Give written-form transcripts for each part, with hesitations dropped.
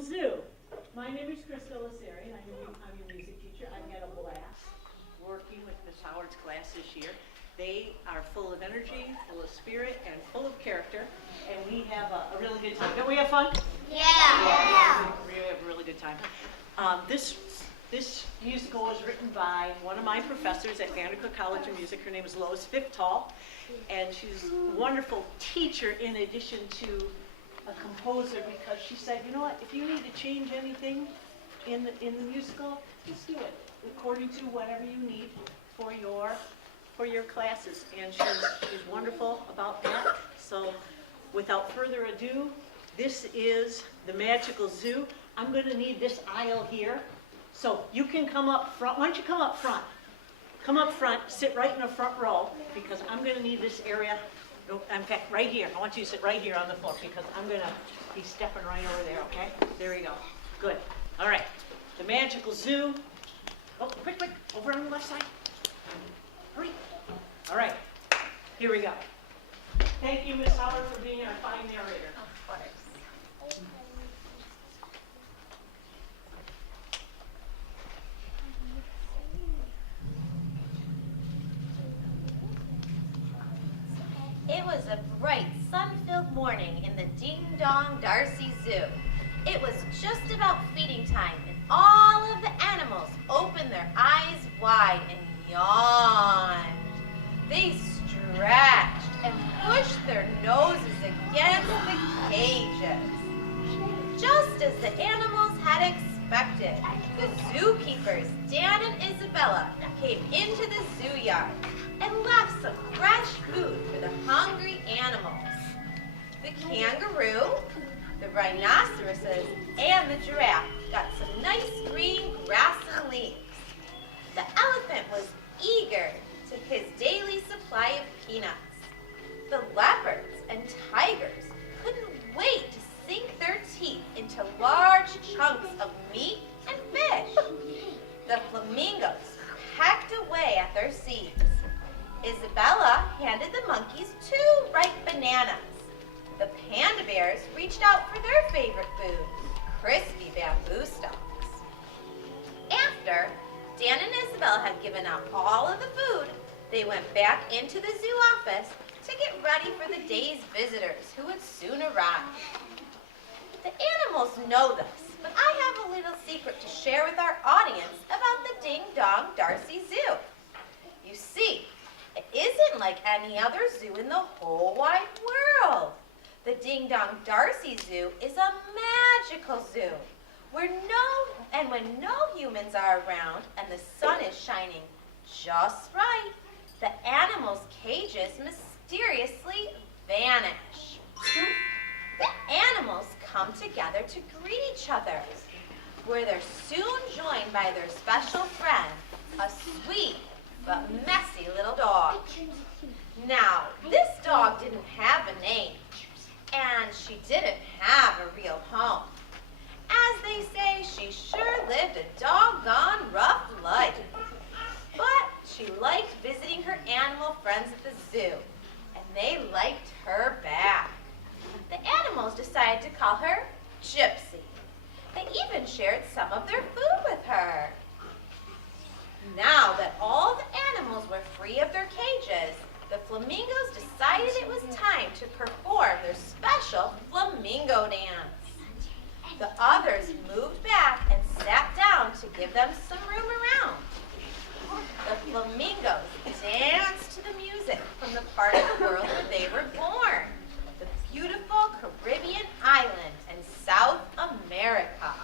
Magical Zoo. My name is Krista Lasseri, and I'm your music teacher. I've had a blast working with Miss Howard's class this year. They are full of energy, full of spirit, and full of character, and we have a really good time. Don't we have fun? Yeah. We have a really good time. This musical was written by one of my professors at Vandercook College of Music. Her name is Lois Fifthall, and she's a wonderful teacher in addition to a composer, because she said, you know what, if you need to change anything in the musical, just do it according to whatever you need for your classes. And she's wonderful about that. So without further ado, this is the Magical Zoo. I'm going to need this aisle here. So you can come up front. Why don't you come up front? Come up front, sit right in the front row, because I'm going to need this area. In fact, right here. I want you to sit right here on the floor, because I'm going to be stepping right over there, okay? There we go. Good. All right. The Magical Zoo. Oh, quick, over on the left side. Hurry. All right. Here we go. Thank you, Miss Howard, for being our fine narrator. Of course. It was a bright, sun-filled morning in the Ding-Dong Darcy Zoo. It was just about feeding time, and all of the animals opened their eyes wide and yawned. They stretched and pushed their noses against the cages. Just as the animals had expected, the zookeepers, Dan and Isabella, came into the zoo yard and left some fresh food for the hungry animals. The kangaroo, the rhinoceroses, and the giraffe got some nice green grass and leaves. The elephant was eager to his daily supply of peanuts. The leopards and tigers couldn't wait to sink their teeth into large chunks of meat and fish. The flamingos pecked away at their seeds. Isabella handed the monkeys 2 ripe bananas. The panda bears reached out for their favorite food, crispy bamboo stalks. After Dan and Isabella had given out all of the food, they went back into the zoo office to get ready for the day's visitors who would soon arrive. The animals know this, but I have a little secret to share with our audience about the Ding-Dong Darcy Zoo. You see, it isn't like any other zoo in the whole wide world. The Ding-Dong Darcy Zoo is a magical zoo when no humans are around and the sun is shining just right, the animals' cages mysteriously vanish. The animals come together to greet each other, where they're soon joined by their special friend, a sweet but messy little dog. Now, this dog didn't have a name, and she didn't have a real home. As they say, she sure lived a doggone rough life. But she liked visiting her animal friends at the zoo, and they liked her back. The animals decided to call her Gypsy. They even shared some of their food with her. Now that all the animals were free of their cages, the flamingos decided it was time to perform their special flamingo dance. The others moved back and sat down to give them some room around. The flamingos danced to the music from the part of the world where they were born, the beautiful Caribbean island in South America.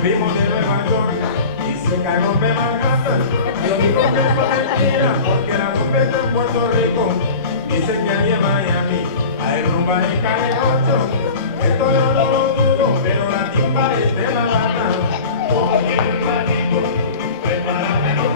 Primo de Nueva York y se cagó en Manhattan. Yo digo que es mentira porque la rumba está en Puerto Rico. Dice que allí en Miami hay rumba en calle 8. Esto yo no lo dudo, pero la timba es de La Habana. Porque el marido prepárame los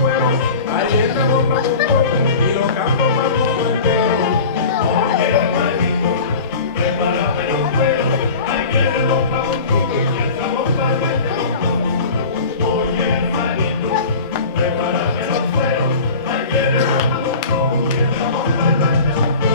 cuero. Ahí en la bomba un poco y los campos para el mundo entero. Oye, hermanito, prepárame los cueros. Ahí viene bomba un poco y esa bomba duele un poco. Oye, hermanito, prepárame los cueros. Ahí viene bomba un poco y esa bomba duele un poco.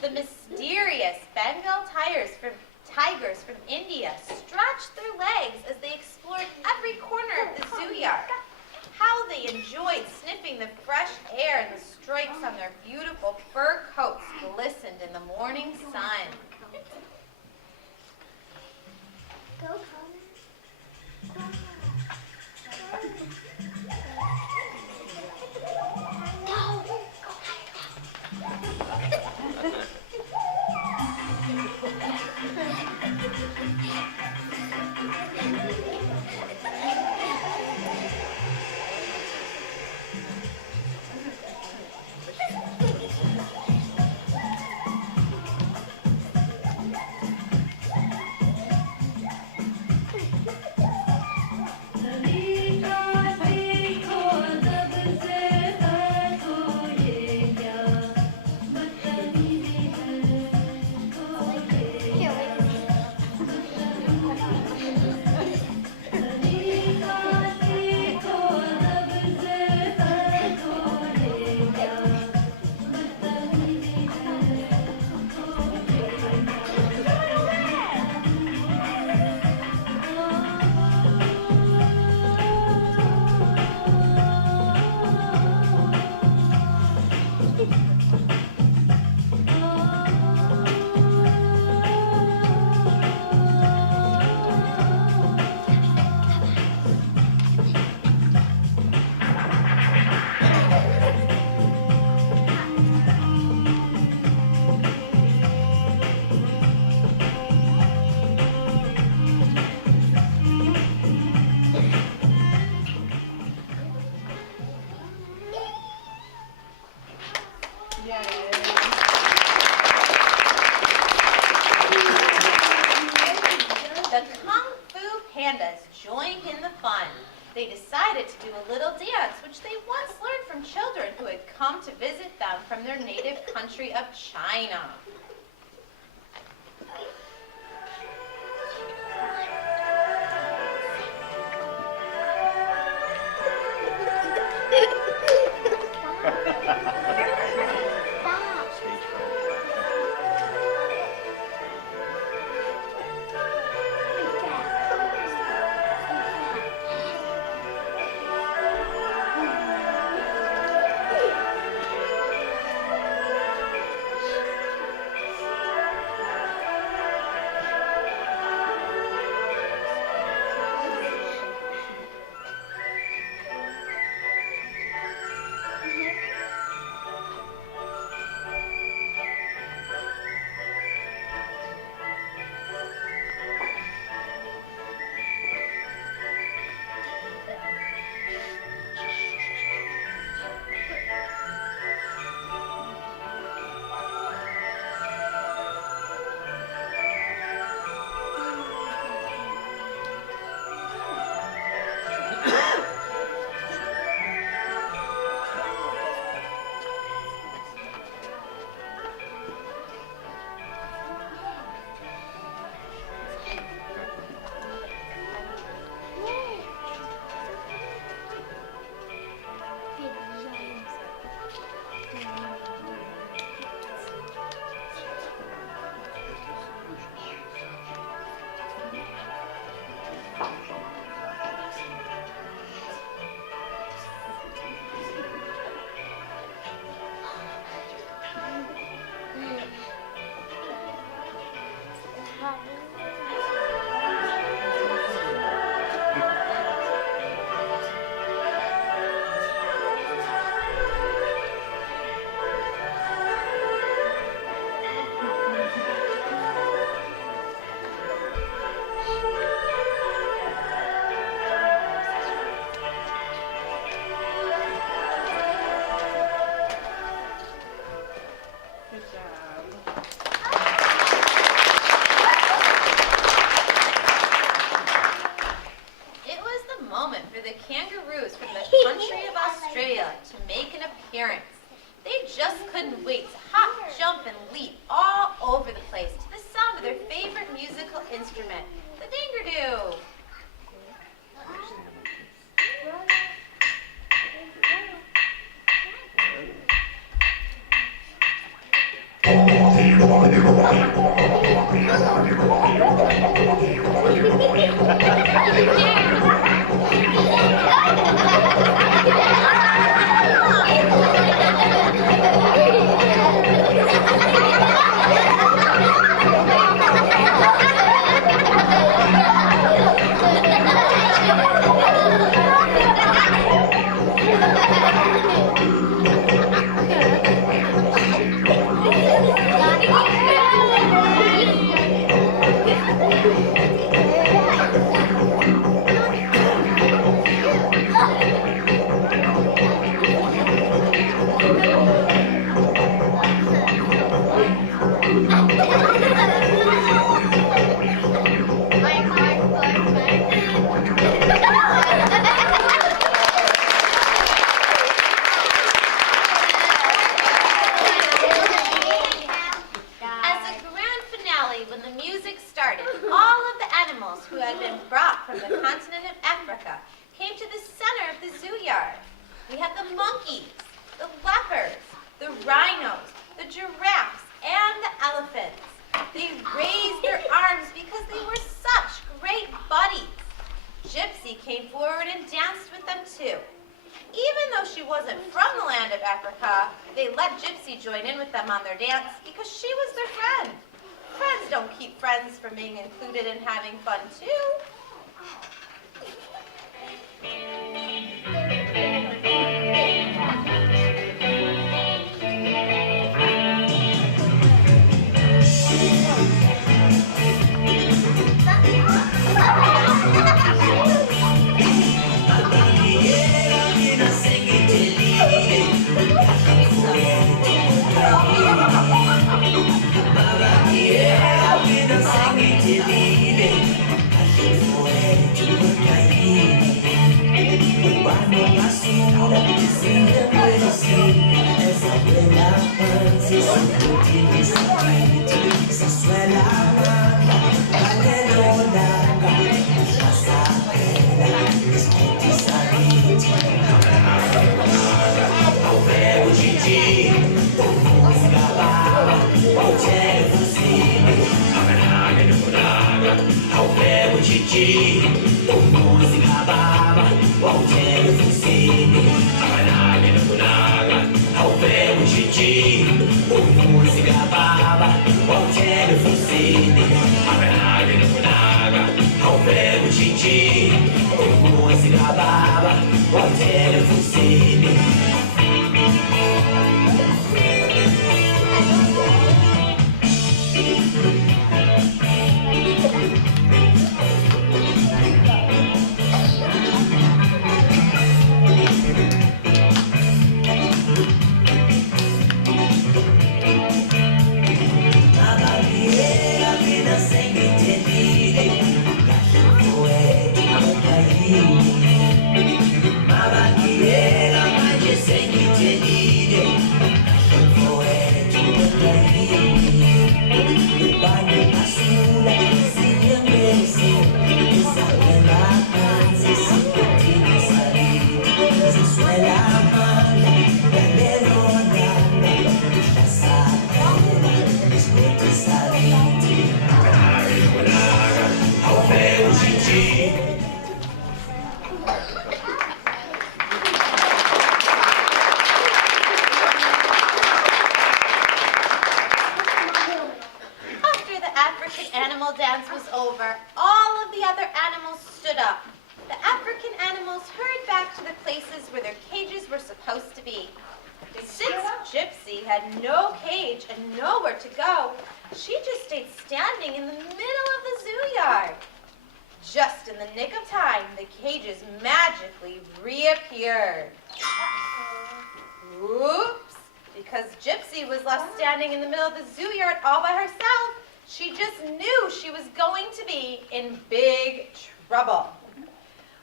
The mysterious Bengal tigers from India stretched their legs as they explored every corner of the zoo yard. How they enjoyed sniffing the fresh air, and the stripes on their beautiful fur coats glistened in the morning sun. The Kung Fu Pandas joined in the fun. They decided to do a little dance which they once learned from children who had come to visit them from their native country of China. As a grand finale, when the music started, all of the animals who had been brought from the continent of Africa came to the center of the zoo yard. We had the monkeys, the leopards, the rhinos, the giraffes, and the elephants. They raised their arms because they were such great buddies. Gypsy came forward and danced with them too. Even though she wasn't from the land of Africa, they let Gypsy join in with them on their dance because she was their friend. Friends don't keep friends from being included in having fun too.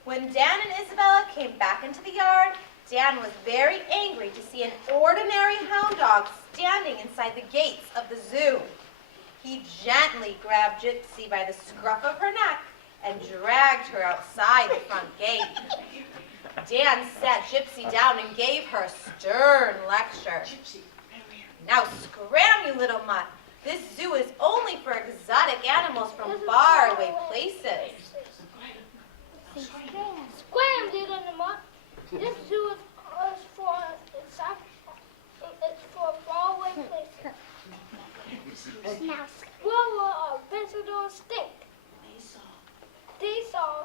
When Dan and Isabella came back into the yard, Dan was very angry to see an ordinary hound dog standing inside the gates of the zoo. He gently grabbed Gypsy by the scruff of her neck and dragged her outside the front gate. Dan sat Gypsy down and gave her a stern lecture. Gypsy, right over here. Now scram, you little mutt. This zoo is only for exotic animals from faraway places. Scram, little Norup. This zoo is for faraway places. Where will visitors think? They saw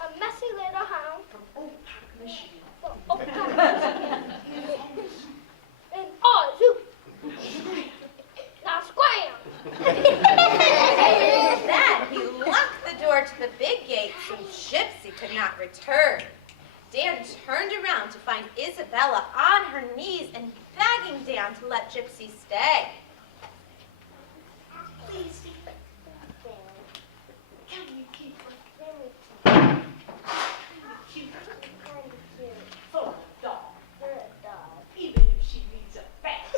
a messy little hound From Oak Park, Michigan. from Oak Park, Michigan. In our zoo. Now scram! Then he locked the door to the big gate so Gypsy could not return. Dan turned around to find Isabella on her knees and begging Dan to let Gypsy stay. Please, can you keep her? Cute for a dog, even if she needs a bath.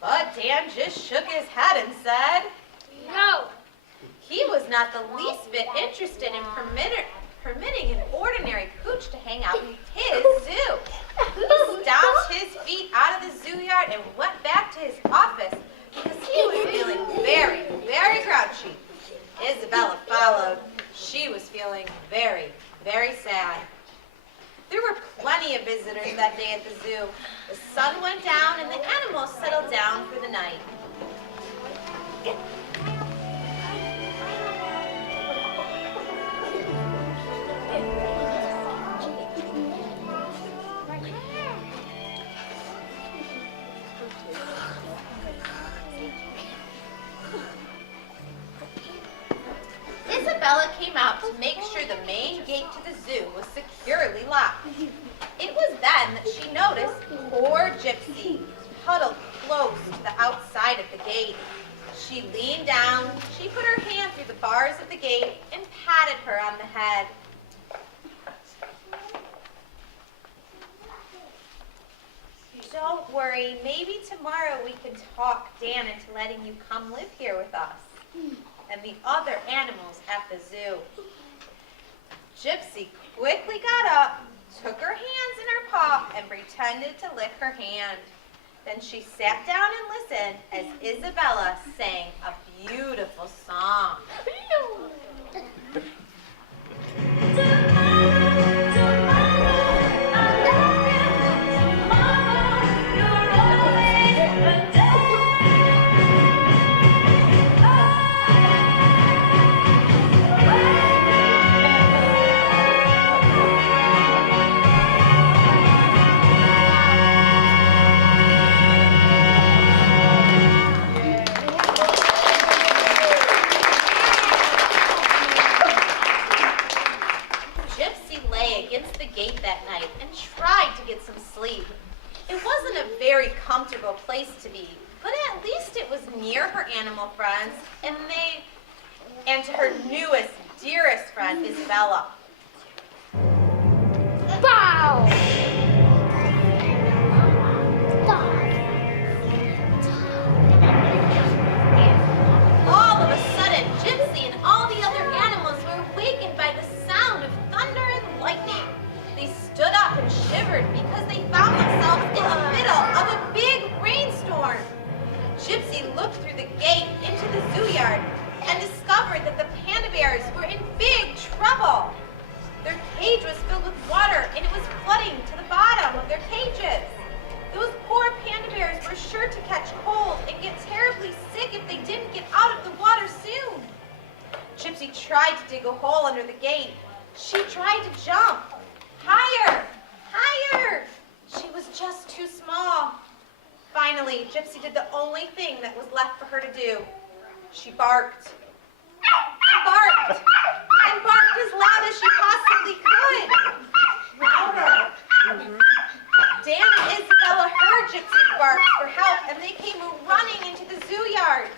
But Dan just shook his head and said No. he was not the least bit interested in permitting an ordinary pooch to hang out in his zoo. He stomped his feet out of the zoo yard and went back to his office because he was feeling very, very grouchy. Isabella followed. She was feeling very, very sad. There were plenty of visitors that day at the zoo. The sun went down and the animals settled down for the night. Isabella came out to make sure the main gate to the zoo was securely locked. It was then that she noticed poor Gypsy huddled close to the outside of the gate. She leaned down, she put her hand through the bars of the gate and patted her on the head. Don't worry, maybe tomorrow we can talk Dan into letting you come live here with us and the other animals at the zoo. Gypsy quickly got up, took her hands in her paw, and pretended to lick her hand. Then she sat down and listened as Isabella sang a beautiful song. Place to be, but at least it was near her animal friends and to her newest, dearest friend, Isabella. Bow! All of a sudden, Gypsy and all the other animals were awakened by the sound of thunder and lightning. They stood up and shivered because they found themselves in the middle of a big rainstorm. Gypsy looked through the gate into the zoo yard and discovered that the panda bears were in big trouble. Their cage was filled with water and it was flooding to the bottom of their cages. Those poor panda bears were sure to catch cold and get terribly sick if they didn't get out of the water soon. Gypsy tried to dig a hole under the gate. She tried to jump. Higher! Higher! She was just too small. Finally, Gypsy did the only thing that was left for her to do. She barked. Barked! And barked as loud as she possibly could. Louder! Dan and Isabella heard Gypsy's barks for help and they came running into the zoo yard.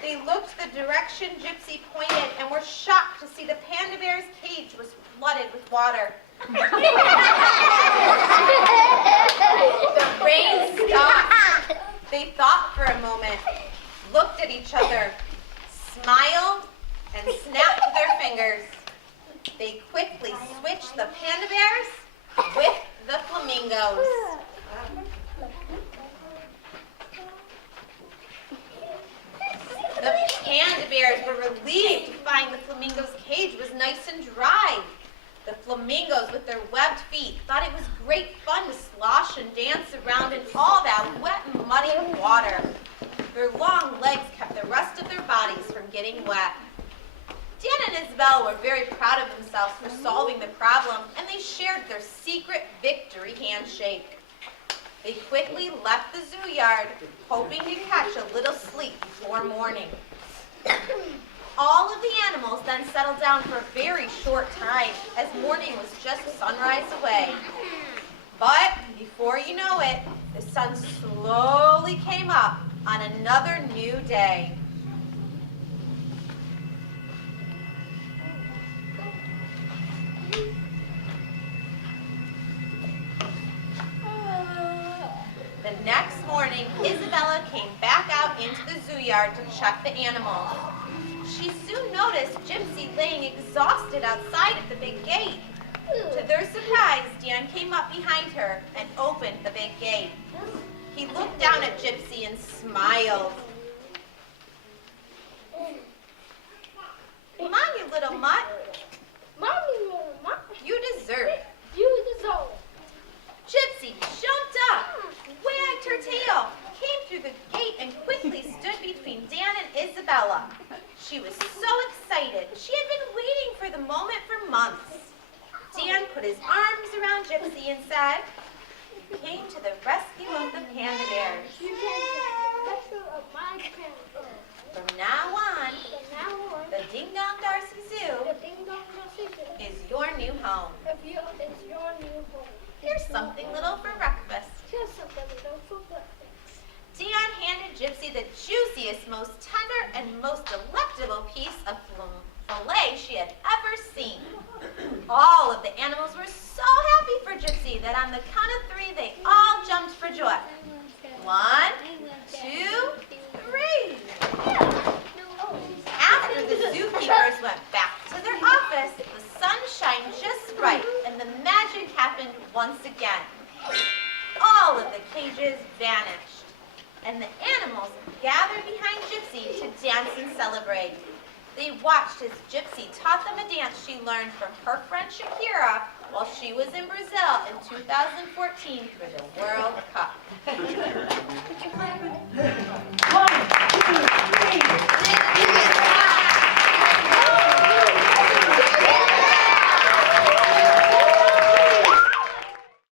They looked the direction Gypsy pointed and were shocked to see the panda bear's cage was flooded with water. The rain stopped. They thought for a moment, looked at each other, smiled, and snapped their fingers. They quickly switched the panda bears with the flamingos. bears were relieved to find the flamingo's cage was nice and dry. The flamingos, with their webbed feet, thought it was great fun to slosh and dance around in all that wet and muddy water. Their long legs kept the rest of their bodies from getting wet. Dan and Isabel were very proud of themselves for solving the problem, and they shared their secret victory handshake. They quickly left the zoo yard, hoping to catch a little sleep before morning. All of the animals then settled down for a very short time, as morning was just sunrise away. But before you know it, the sun slowly came up on another new day. The next morning, Isabella came back out into the zoo yard to check the animals. She soon noticed Gypsy laying exhausted outside of the big gate. To their surprise, Dan came up behind her and opened the big gate. He looked down at Gypsy and smiled. Come on, you little mutt. Mommy, Mama, You deserve it. you deserve. Gypsy jumped up, wagged her tail, came through the gate, and quickly stood between Dan and Isabella. She was so excited. She had been waiting for the moment for months. Dan put his arms around Gypsy and said, "You came to the rescue of the panda bears. You can rescue of my parents. From now on, From now on, the Ding Dong Darcy Zoo the Ding Dong Decision is your new home. is your new home. Here's something little for breakfast." Here's something little for breakfast. Dan handed Gypsy the juiciest, most tender, and most delectable piece of filet she had ever seen. All of the animals were so happy for Gypsy that on the count of 3, they all jumped for joy. 1, 2, 3. After the zookeepers went back to their office, the sun shined just right, and the magic happened once again. All of the cages vanished, and the animals gathered behind Gypsy to dance and celebrate. They watched as Gypsy taught them a dance she learned from her friend Shakira while she was in Brazil in 2014 for the World Cup.